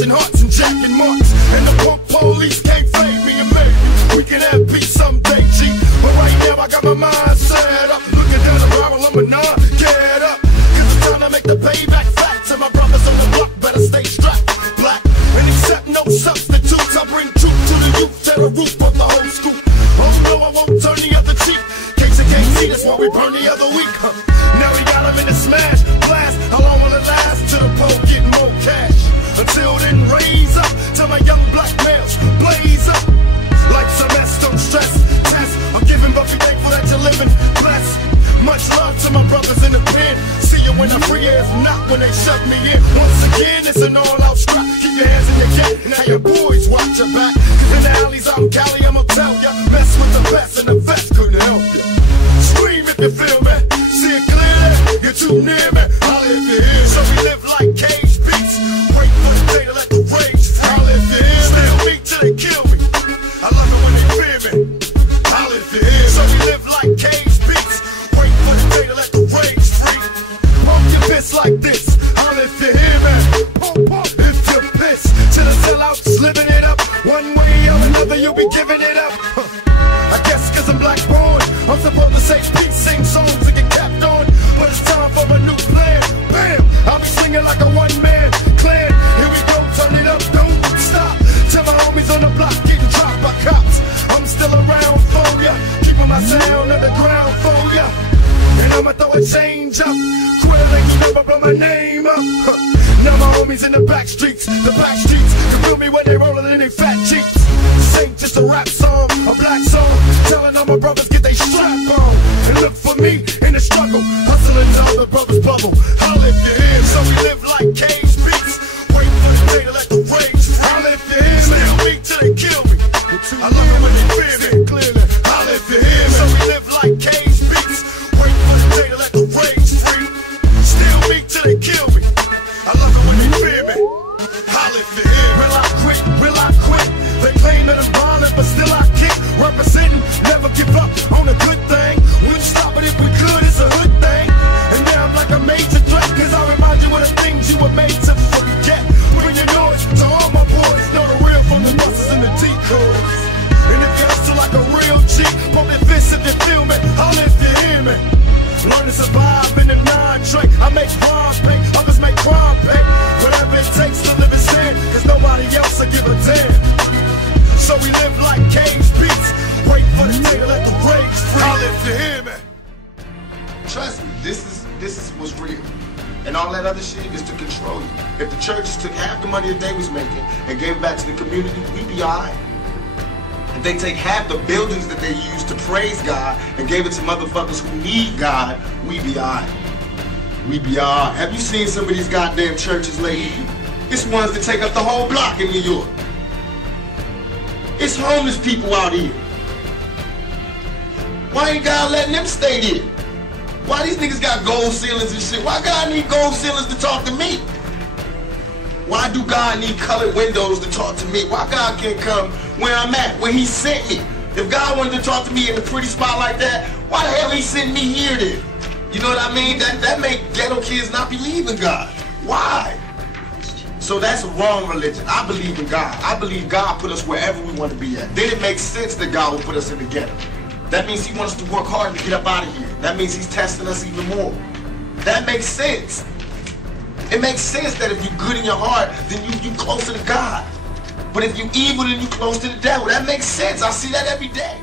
snatching hearts and jacking marks. And the punk police can't fade me, and maybe we can have peace someday, G. But right now I got my mind set up, looking down the barrel of a nine. Get up, cause it's time to make the payback flat. To my brothers on the block, better stay strapped. Black, and accept no substitutes. I bring truth to the youth, tear the roof of the whole scoop. Oh no, I won't turn the other cheek. Case you can't see, that's why we burn the other week. Now we got them in the smash, blast. How long will it last? Till the pole get more cash. Until then, raise up to my young black males, blaze up. Like some S, don't stress, test. I'm giving, but be thankful that you're living blessed. Much love to my brothers in the pen. See you when I free, if not when they shut me in. Once again, it's an all-out strap. Keep your hands in your gap, now your boys watch your back. Cause in the alleys out in Cali, I'ma tell ya, mess with the best and the best couldn't help ya. Scream if you feel me, see it clearly, you're too near me. Holla if you hear me. So we live like cage beats, wait for the day to let the rage free. Holla if you hear me. Still beat till they kill me, I love it when they fear me. Holla if you hear me. So we live like cage beats, wait for the day to let the rage free. Pump your fist like this, holla if you hear me. Pump, pump if you're pissed. To the sellouts living it up, one way or another you'll be giving it up. I guess cause I'm black born, I'm supposed to say peace, sing songs and get capped on. But it's time for a new plan, bam, I'll be singing like a one-man clan. Here we go, turn it up, don't stop. Tell my homies on the block getting dropped by cops. I'm still around for ya, keeping my sound underground for ya. And I'ma throw a change up, Quitter like you never blow my name up. Now my homies in the back streets can feel me when they rollin' in their fat cheeks. This ain't just a rap song, a black song, telling all my brothers get they strap on. And look for me in the struggle, hustling till all the brothers bubble. Holla if you hear me. So we live like cage beats, wait for the day to let the rage free. Holla if you hear me. Still beat till they kill me, I love it when they fear me. Clearly, holla if you hear me. So we live like cage beats, wait for the day to let the rage free. Still beat till they kill me, I love it when they fear me. Holla if you hear me. Will I quit? They claim that I'm violent, but still I kick. Representing, never give up on a good thing. Wouldn't stop it if we could, it's a hood thing. And now I'm like a major threat, cause I remind you of the things you were made to forget. Bring your noise to all my boys, know the real from the buses and the decoys. And if you hustle like a real G, pump your fists if you feel me, holla if you hear me. Learn to survive in the non-drink. I make crime pay, others make crime pay. Whatever it takes to live in sin, cause nobody else will give a damn. So we live like cage beats, wait for the day to let the rage free. Holla if you hear me. Trust me, this is what's real. And all that other shit is to control you. If the churches took half the money that they was making and gave it back to the community, we'd be alright. If they take half the buildings that they use to praise God and gave it to motherfuckers who need God, we'd be alright. We'd be alright. Have you seen some of these goddamn churches lately? It's ones that take up the whole block in New York. It's homeless people out here. Why ain't God letting them stay there? Why these niggas got gold ceilings and shit? Why God need gold ceilings to talk to me? Why do God need colored windows to talk to me? Why God can't come where I'm at, where he sent me? If God wanted to talk to me in a pretty spot like that, why the hell he sent me here then? You know what I mean? That make ghetto kids not believe in God. Why? So that's a wrong religion. I believe in God. I believe God put us wherever we want to be at. Then it makes sense that God will put us in the ghetto. That means he wants us to work hard to get up out of here. That means he's testing us even more. That makes sense. It makes sense that if you're good in your heart, then you closer to God. But if you're evil, then you're close to the devil. That makes sense. I see that every day.